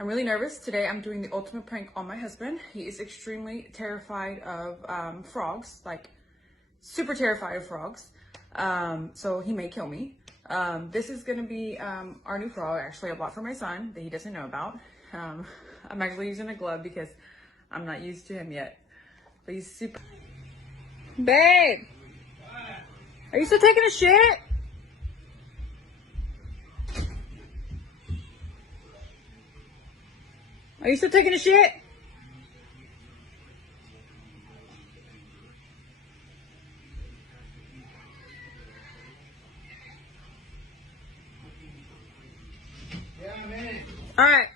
I'm really nervous. Today I'm doing the ultimate prank on my husband. He is extremely terrified of frogs, like super terrified of frogs. So he may kill me. This is gonna be our new frog, actually I bought for my son that he doesn't know about. I'm actually using a glove because I'm not used to him yet. But he's super... Babe! Are you still taking a shit? Are you still taking a shit? Yeah, man. All right.